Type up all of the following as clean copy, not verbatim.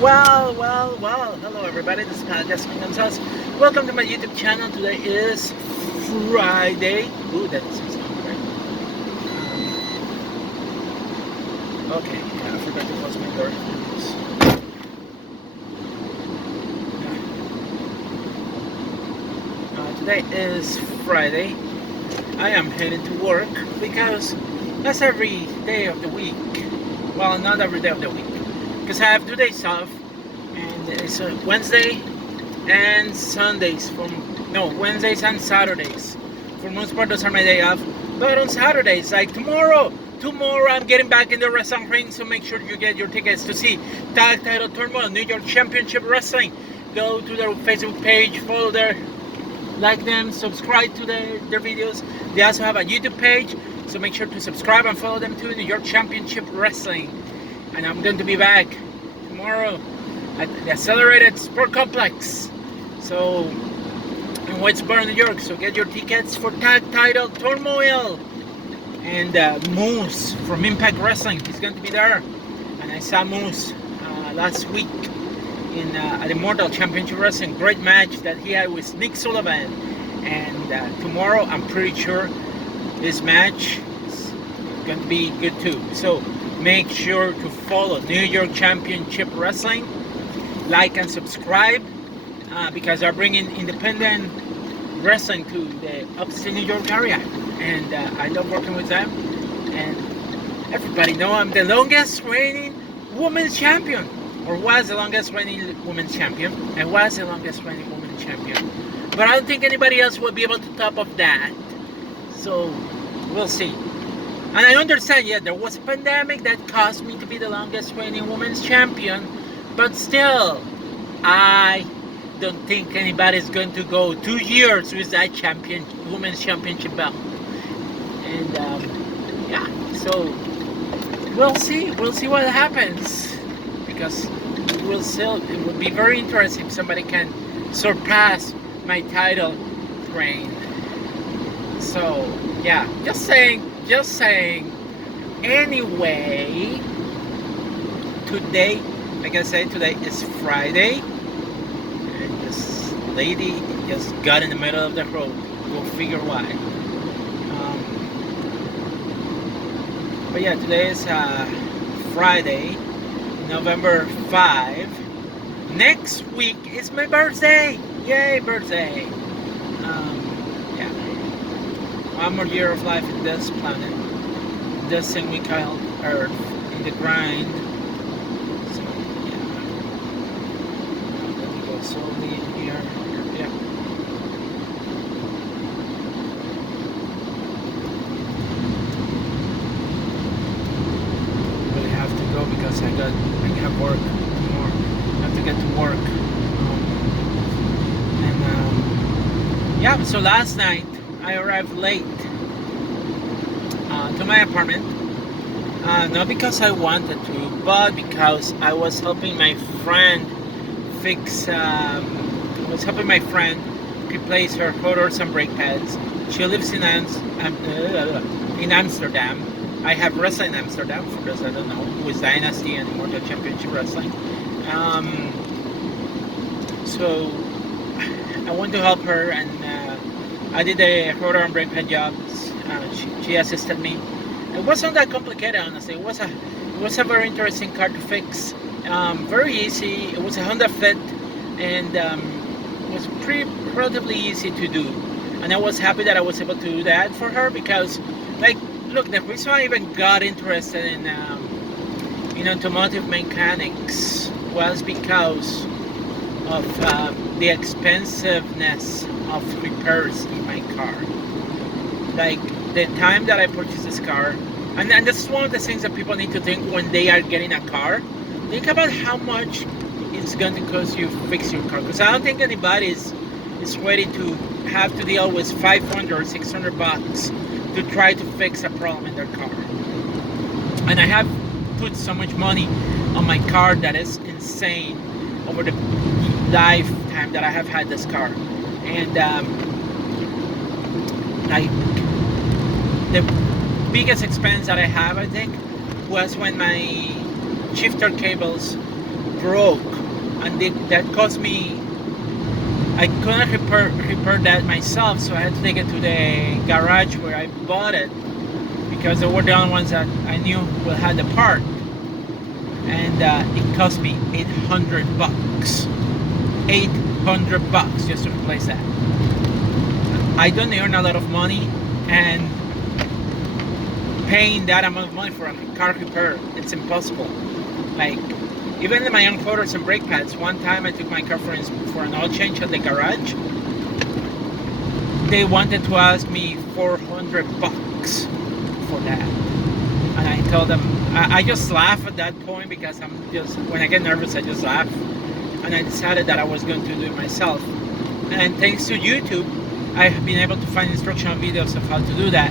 Well. Hello, everybody. This is Jasmine Gonzalez. Welcome to my YouTube channel. Today is Friday. Ooh, that sounds great. Okay, I forgot to close my door. Today is Friday. I am heading to work because that's every day of the week. Well, not every day of the week, because I have 2 days off, and it's Wednesday and Sundays. Wednesdays and Saturdays. For most part, those are my day off. But on Saturdays, like tomorrow I'm getting back in the wrestling ring. So make sure you get your tickets to see Tag Title Tournament, New York Championship Wrestling. Go to their Facebook page, follow their, like them, subscribe to their videos. They also have a YouTube page, so make sure to subscribe and follow them too. New York Championship Wrestling. And I'm going to be back tomorrow at the Accelerated Sport Complex. So in Whitesboro, New York. So get your tickets for Tag Title Turmoil. And Moose from Impact Wrestling, he's going to be there. And I saw Moose last week in at Immortal Championship Wrestling. Great match that he had with Nick Sullivan. And tomorrow, I'm pretty sure this match is going to be good too. So make sure to follow New York Championship Wrestling, like and subscribe, because they're bringing independent wrestling to the upstate New York area, and I love working with them. And everybody know I'm the longest reigning women's champion, or was the longest reigning women's champion, and was the longest reigning women's champion. But I don't think anybody else will be able to top of that. So we'll see. And I understand, yeah, there was a pandemic that caused me to be the longest reigning women's champion, but still, I don't think anybody's going to go 2 years with that women's championship belt. And yeah, so we'll see what happens, because it would be very interesting if somebody can surpass my title reign. So yeah, just saying. Anyway, today, like I said, today is Friday, and this lady just got in the middle of the road. Go figure why. But yeah, today is Friday, November 5. Next week is my birthday. Yay, birthday! Yeah, one more year of life in this planet, this thing we call Earth, in the grind. So yeah, let me go slowly in here. Yeah. Really have to go because I have work tomorrow. I have to get to work. Yeah, so last night I arrived late to my apartment. Not because I wanted to, but because I was helping my friend replace her rotors and brake pads. She lives in Amsterdam. I have wrestling in Amsterdam, for those I don't know, with Dynasty and Immortal Championship Wrestling. So I went to help her, and I did a rotor and brake pad jobs. She assisted me. It wasn't that complicated, honestly. It was a very interesting car to fix. Very easy. It was a Honda Fit, and it was relatively easy to do. And I was happy that I was able to do that for her, because, like, look, the reason I even got interested in automotive mechanics was because of the expensiveness of repairs in my car. Like, the time that I purchased this car, and this is one of the things that people need to think when they are getting a car. Think about how much it's going to cost you to fix your car, because I don't think anybody is ready to have to deal with 500 or 600 bucks to try to fix a problem in their car. And I have put so much money on my car that is insane over the lifetime that I have had this car. And like, the biggest expense that I have, I think, was when my shifter cables broke, and that cost me. I couldn't repair that myself, so I had to take it to the garage where I bought it because they were the only ones that I knew will have the part, and it cost me $800. $800 just to replace that. I don't earn a lot of money, and paying that amount of money for a car repair, it's impossible. Like, even my own rotors and brake pads. One time I took my car for an oil change at the garage. They wanted to ask me $400 for that, and I told them I just laugh at that point because when I get nervous I just laugh, and I decided that I was going to do it myself. And thanks to YouTube, I have been able to find instructional videos of how to do that,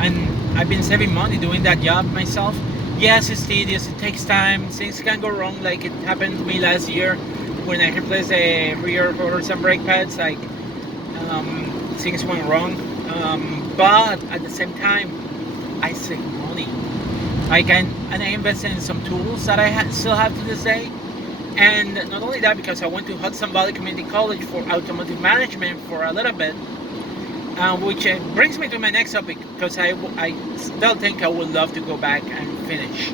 and I've been saving money doing that job myself. Yes, it's tedious, it takes time, things can go wrong, like it happened to me last year when I replaced the rear rotors and brake pads. Like, things went wrong, but at the same time I save money. Like, and I invested in some tools that I still have to this day. And not only that, because I went to Hudson Valley Community College for automotive management for a little bit, which brings me to my next topic, because I still think I would love to go back and finish,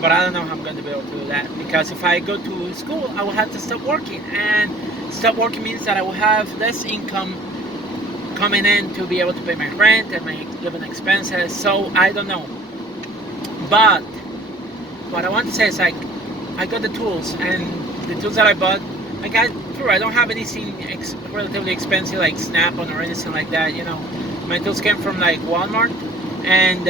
but I don't know how I'm going to be able to do that, because if I go to school I will have to stop working, and stop working means that I will have less income coming in to be able to pay my rent and my living expenses. So I don't know, but what I want to say is, like, I got the tools, and the tools that I bought, I got through. I don't have anything relatively expensive like Snap-on or anything like that. You know, my tools came from like Walmart and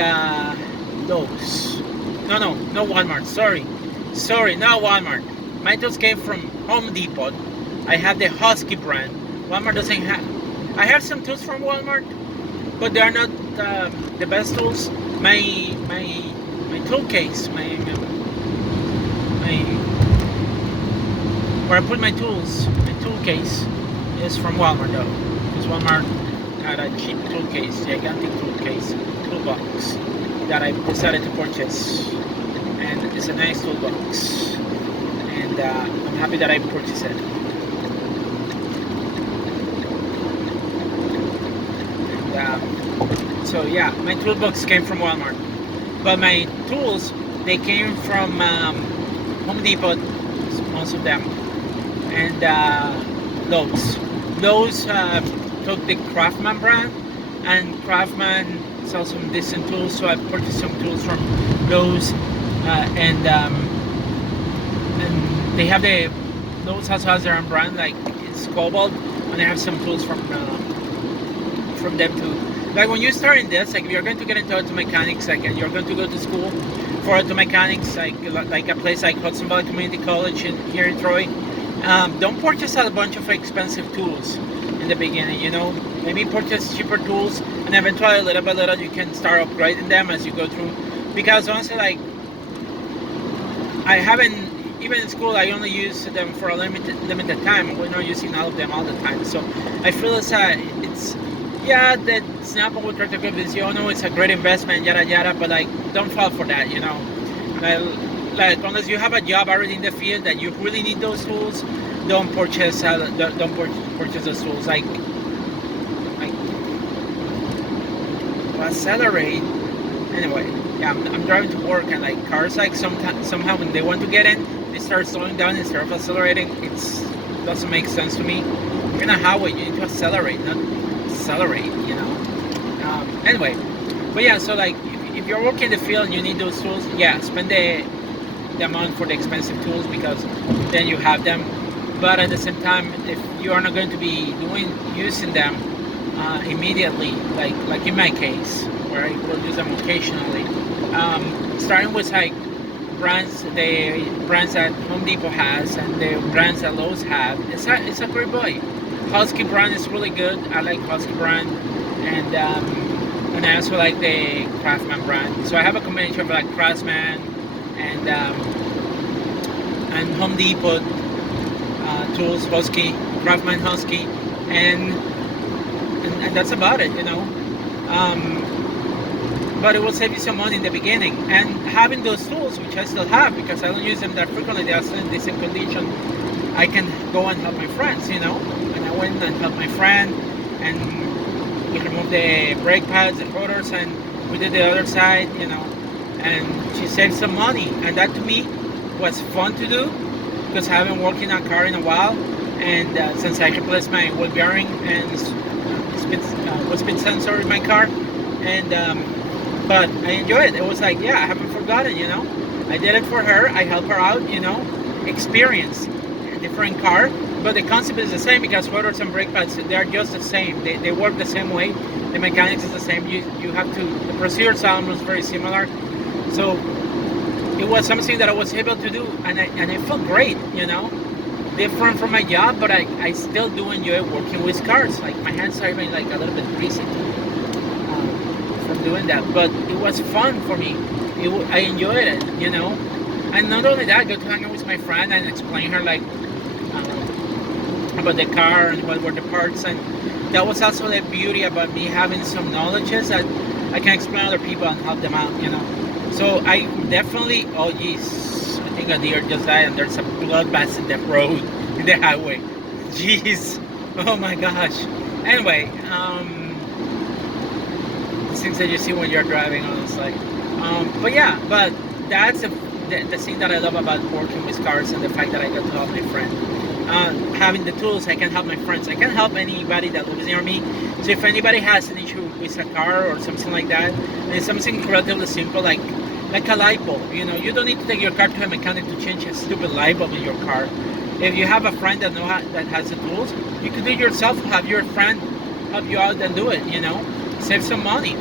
Lowe's. No Walmart. Sorry, not Walmart. My tools came from Home Depot. I have the Husky brand. Walmart doesn't have. I have some tools from Walmart, but they are not the best tools. My tool case, where I put my tools, my tool case is from Walmart though, because Walmart had a cheap tool case, gigantic tool case, toolbox that I decided to purchase, and it's a nice toolbox, and I'm happy that I purchased it. And so yeah, my toolbox came from Walmart, but my tools, they came from Home Depot, most of them, and Lowe's. Lowe's took the Craftsman brand, and Craftsman sells some decent tools, so I purchased some tools from Lowe's, and they have Lowe's also has their own brand, like it's Cobalt, and they have some tools from them too. Like, when you start in this, like if you're going to get into auto mechanics, like, and you're going to go to school for auto mechanics, like a place like Hudson Valley Community College here in Troy, don't purchase a bunch of expensive tools in the beginning. You know, maybe purchase cheaper tools, and eventually little by little you can start upgrading them as you go through. Because honestly, like, I haven't, even in school I only use them for a limited time. We're not using all of them all the time, so I feel it's yeah, that Snap-on will try to convince you, oh no, it's a great investment, yada yada, but like, don't fall for that, you know. Like unless you have a job already in the field that you really need those tools, don't purchase those tools. Like accelerate. Anyway, yeah, I'm driving to work, and like cars, like somehow when they want to get in, they start slowing down instead of accelerating. It doesn't make sense to me. You're in a highway, you need to accelerate, not accelerate, you know. Anyway, but yeah, so like if you're working in the field and you need those tools, yeah, spend the amount for the expensive tools, because then you have them. But at the same time, if you are not going to be using them immediately, like in my case, where I will use them occasionally, starting with like the brands that Home Depot has and the brands that Lowe's have, it's a great buy. Husky brand is really good. I like Husky brand, and I also like the Craftsman brand. So I have a combination of like Craftsman and Home Depot tools, Husky, Craftsman, Husky, and that's about it, you know. but it will save you some money in the beginning. And having those tools, which I still have because I don't use them that frequently, they are still in the same condition. I can go and help my friends, And I went and helped my friend, and we removed the brake pads and rotors, and we did the other side, And she saved some money, and that to me was fun to do because I haven't worked in a car in a while, and since I replaced my wheel bearing and speed sensor in my car, and but I enjoy it. It was like, yeah, I haven't forgotten, I did it for her. I help her out, experience a different car, but the concept is the same because rotors and brake pads, they are just the same. They work the same way. The mechanics is the same. You have to, the procedures are almost very similar. So it was something that I was able to do, and I felt great, different from my job, but I still do enjoy working with cars. Like my hands are even like a little bit greasy from doing that, but it was fun for me. I enjoyed it, And not only that, I got to hang out with my friend and explain her like about the car and what were the parts, and that was also the beauty about me having some knowledges that I can explain to other people and help them out, So I definitely, oh geez, I think a deer just died and there's a bloodbath in the road, in the highway. Jeez, oh my gosh. Anyway, things that you see when you're driving, honestly. But that's the thing that I love about working with cars, and the fact that I got to help my friend. Having the tools, I can help my friends. I can help anybody that lives near me. So if anybody has an issue with a car or something like that, and it's something relatively simple like a light bulb, you don't need to take your car to a mechanic to change a stupid light bulb in your car. If you have a friend that has the tools, you can do it yourself. Have your friend help you out and do it. Save some money.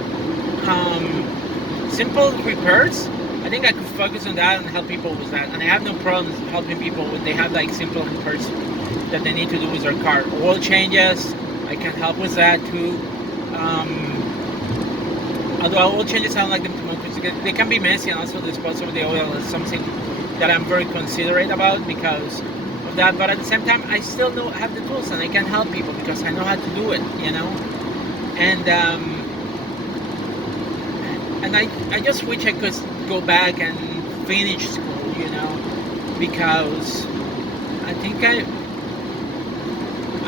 Simple repairs, I think I could focus on that and help people with that. And I have no problems helping people when they have like simple repairs that they need to do with their car. Oil changes, I can help with that too. Although oil changes, I don't like them too much because they can be messy, and also disposal of the oil is something that I'm very considerate about because of that. But at the same time, I still have the tools, and I can help people because I know how to do it, And I just wish I could go back and finish school, because I think I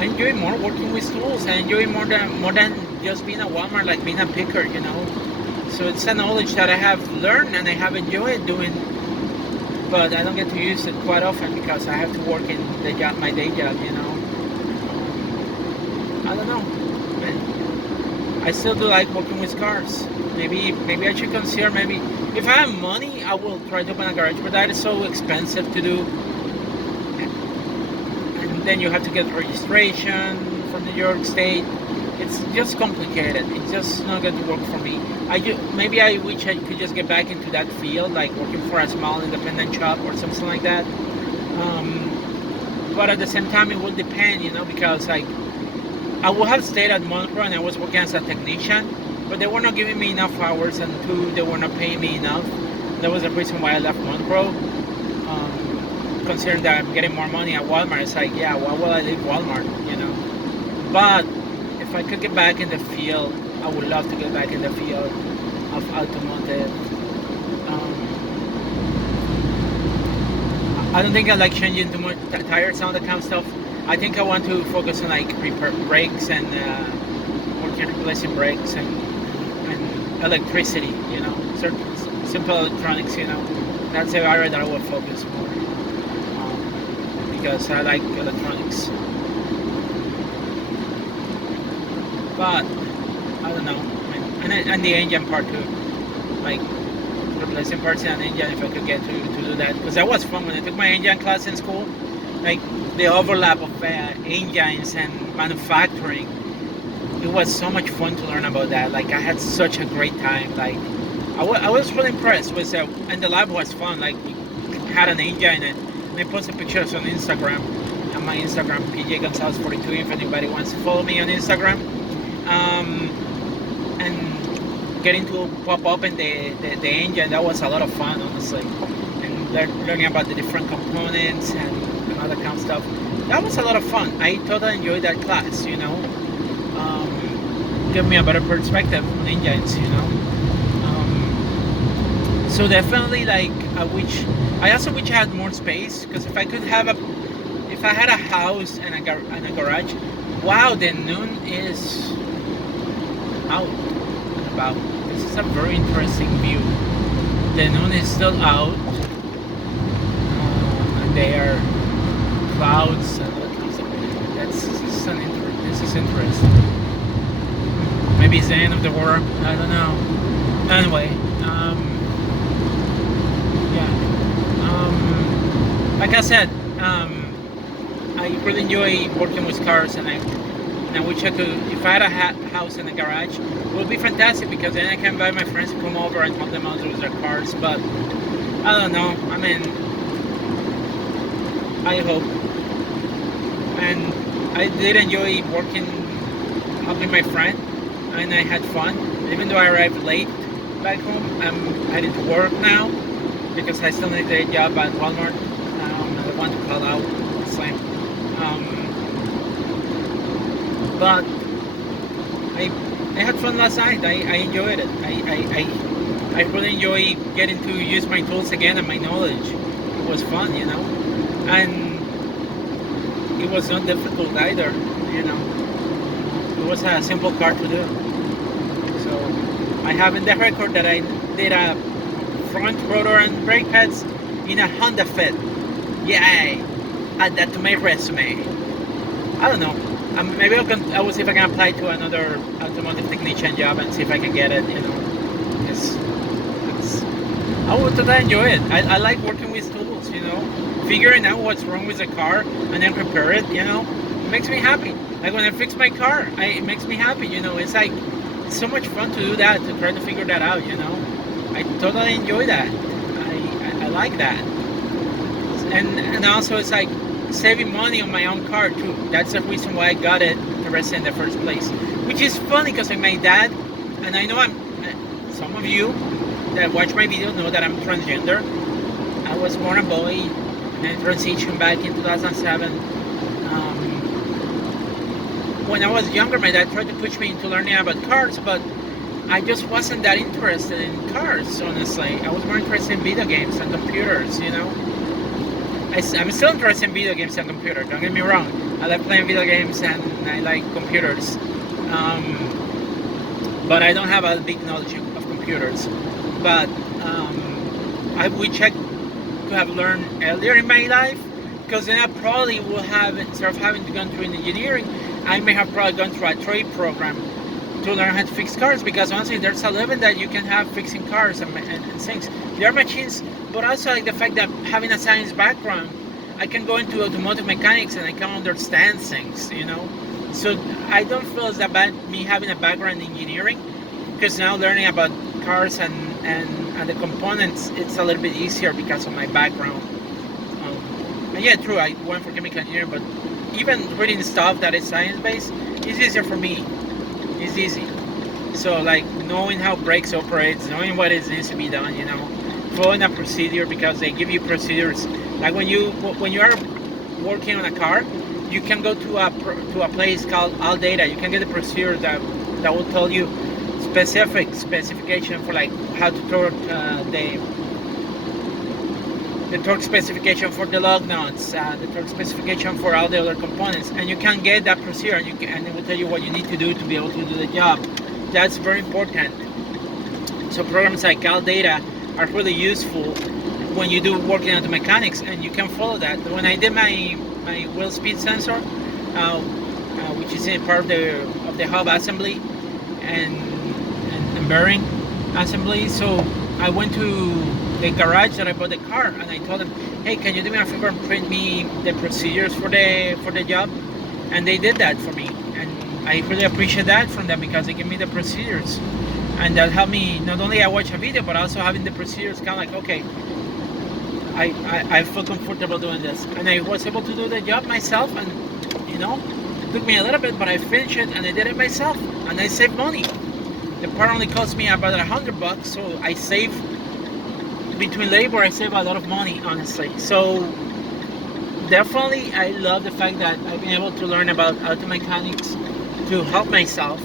enjoy more working with tools. I enjoy more than just being a Walmart, like being a picker, So it's a knowledge that I have learned and I have enjoyed doing, but I don't get to use it quite often because I have to work in my day job, I don't know. I still do like working with cars. Maybe I should consider, if I have money, I will try to open a garage, but that is so expensive to do. And then you have to get registration from New York State. It's just complicated. It's just not going to work for me. Maybe I wish I could just get back into that field, like working for a small independent shop or something like that. But at the same time, it would depend, because I would have stayed at Monroe and I was working as a technician, but they were not giving me enough hours, and two, they were not paying me enough. That was the reason why I left Monroe. Considering that I'm getting more money at Walmart, it's like, yeah, why will I leave Walmart, But if I could get back in the field, I would love to get back in the field of automotive. I don't think I like changing too much tires and all that kind of stuff. I think I want to focus on like repair brakes and working replacing brakes and electricity, certain simple electronics, That's the area that I would focus more because I like electronics. But I don't know, and the engine part too, like replacing parts in an engine if I could get to do that, because that was fun when I took my engine class in school. Like the overlap of engines and manufacturing, it was so much fun to learn about that. Like I had such a great time. Like I was really impressed with and the lab was fun. Like we had an engine, and I posted pictures on Instagram, on my Instagram, PJ Gonzalez 42, if anybody wants to follow me on Instagram. And getting to pop up in the engine, that was a lot of fun, honestly. And learning about the different components and other kind of stuff. That was a lot of fun. I totally enjoyed that class, Give me a better perspective on engines, So definitely, like, I also wish I had more space, because if I had a house and and a garage, wow, the noon is out and about. This is a very interesting view. The noon is still out, and there are clouds and all kinds of. This is interesting. Maybe it's the end of the world. I don't know. Anyway, yeah. Like I said, I really enjoy working with cars, and I wish I could. If I had a house and a garage, it would be fantastic, because then I can invite my friends to come over and help them out with their cars. But I don't know. I mean, I hope. And I did enjoy working, helping my friend, and I had fun. Even though I arrived late back home, I'm heading to work now, because I still need a job at Walmart. I want to call out the same. But I had fun last night. I enjoyed it. I really enjoy getting to use my tools again and my knowledge. It was fun, and it was not difficult either. It was a simple car to do. So I have in the record that I did a front rotor and brake pads in a Honda Fit. Yay! Add that to my resume. I don't know. Maybe I will see if I can apply to another automotive technician job and see if I can get it. I would totally enjoy it. I like working with tools. Figuring out what's wrong with the car and then repair it. It makes me happy. Like when I fix my car, it makes me happy. It's like it's so much fun to do that, to try to figure that out. I totally enjoy that. I like that. And also it's like saving money on my own car too. That's the reason why I got it interested in the first place. Which is funny, because my dad, and I know some of you that watch my videos know that I'm transgender. I was born a boy and I transitioned back in 2007. When I was younger, my dad tried to push me into learning about cars, but I just wasn't that interested in cars, honestly. I was more interested in video games and computers. I'm still interested in video games and computers, don't get me wrong. I like playing video games and I like computers. But I don't have a big knowledge of computers. But I wish I could have learned earlier in my life, because then I probably would have, instead of having to go through engineering, I may have probably gone through a trade program to learn how to fix cars, because honestly there's a living that you can have fixing cars and things. There are machines, but also like the fact that having a science background, I can go into automotive mechanics and I can understand things, So I don't feel it's that bad me having a background in engineering, because now learning about cars and the components, it's a little bit easier because of my background. And yeah, true, I went for chemical engineering, but even reading stuff that is science-based is easier for me. It's easy. So like knowing how brakes operates, knowing what it needs to be done, following a procedure, because they give you procedures. Like when you are working on a car, you can go to a place called All Data. You can get a procedure that will tell you specification for like how to torque the torque specification for the lug nuts, the torque specification for all the other components, and you can get that procedure, and it will tell you what you need to do to be able to do the job. That's very important. So programs like All Data are really useful when you do working on the mechanics, and you can follow that. When I did my wheel speed sensor, which is in part of the hub assembly and bearing assembly, so I went to the garage that I bought the car, and I told them, hey, can you do me a favor and print me the procedures for the job? And they did that for me, and I really appreciate that from them, because they give me the procedures, and that helped me. Not only I watch a video, but also having the procedures, kind of like, okay, I feel comfortable doing this, and I was able to do the job myself, and it took me a little bit, but I finished it and I did it myself, and I saved money. The part only cost me about $100, so I saved, between labor, I save a lot of money, honestly. So definitely I love the fact that I've been able to learn about auto mechanics to help myself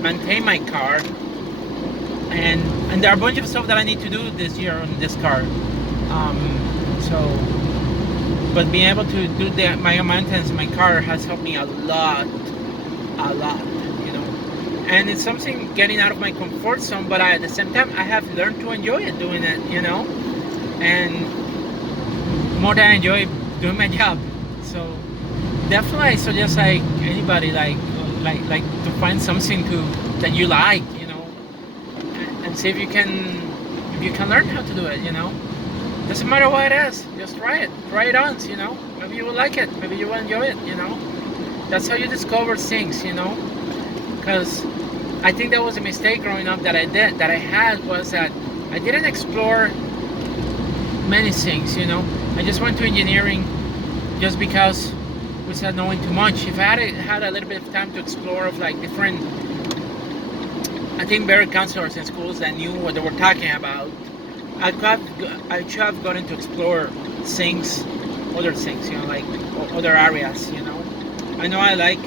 maintain my car, and and there are a bunch of stuff that I need to do this year on this car. So, but being able to do my maintenance in my car has helped me a lot, you know. And it's something getting out of my comfort zone, but at the same time, I have learned to enjoy it doing it, you know. And more than I enjoy doing my job. So definitely, I suggest like anybody like to find something that you like, you know, and see if you can learn how to do it, you know. Doesn't matter what it is, just try it on, you know. Maybe you will like it, maybe you will enjoy it, you know. That's how you discover things, you know. Because I think that was a mistake growing up that I had was that I didn't explore many things, you know. I just went to engineering just because without knowing too much. If I had a little bit of time to explore of like different, I think better counselors in schools that knew what they were talking about, I should have gotten to explore things, other things, you know, like other areas, you know. I know I like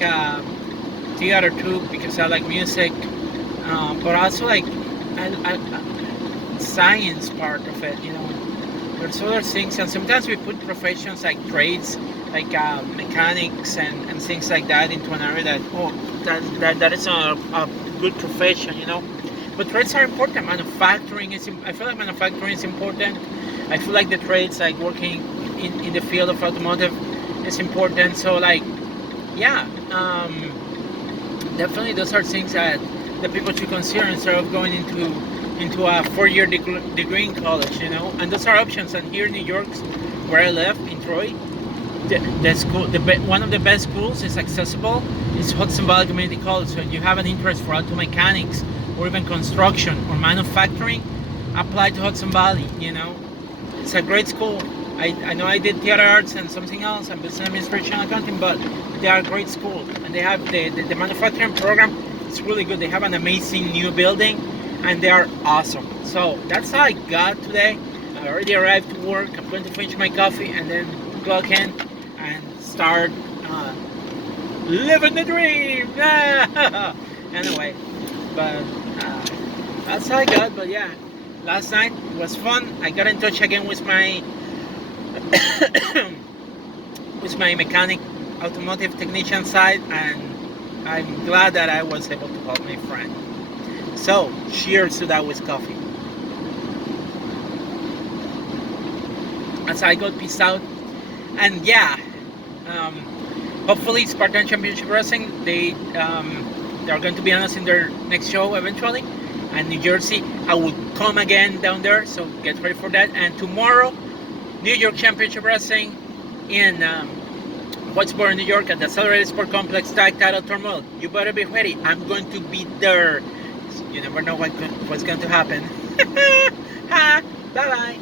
theater too because I like music, but also like science part of it, you know. There's other things, and sometimes we put professions like trades, like mechanics and things like that into an area that is a good profession, you know. But trades are important. Manufacturing is. I feel like manufacturing is important. I feel like the trades, like working in the field of automotive, is important. So like, yeah, definitely those are things that people should consider instead of going into a 4-year degree in college, you know. And those are options. And here in New York, where I live in Troy, the school, one of the best schools is accessible. It's Hudson Valley Community College. So if you have an interest for auto mechanics or even construction or manufacturing, apply to Hudson Valley, you know. It's a great school. I know I did theater arts and something else and business administration and accounting, but they are a great school. And they have the manufacturing program. It's really good. They have an amazing new building and they are awesome. So that's how I got today. I already arrived to work. I'm going to finish my coffee and then clock in and start living the dream. Anyway, but that's how I got. But yeah, last night was fun. I got in touch again with my with my mechanic, automotive technician side, and I'm glad that I was able to help my friend. So cheers to that with coffee. As I got peace out, and yeah, hopefully Spartan Championship Wrestling they're going to be announcing their next show eventually, and New Jersey I will come again down there, so get ready for that. And tomorrow, New York Championship Wrestling in Whitesboro, New York, at the Accelerated Sport Complex Tag Title Turmoil. You better be ready. I'm going to be there. You never know what's going to happen. Bye bye.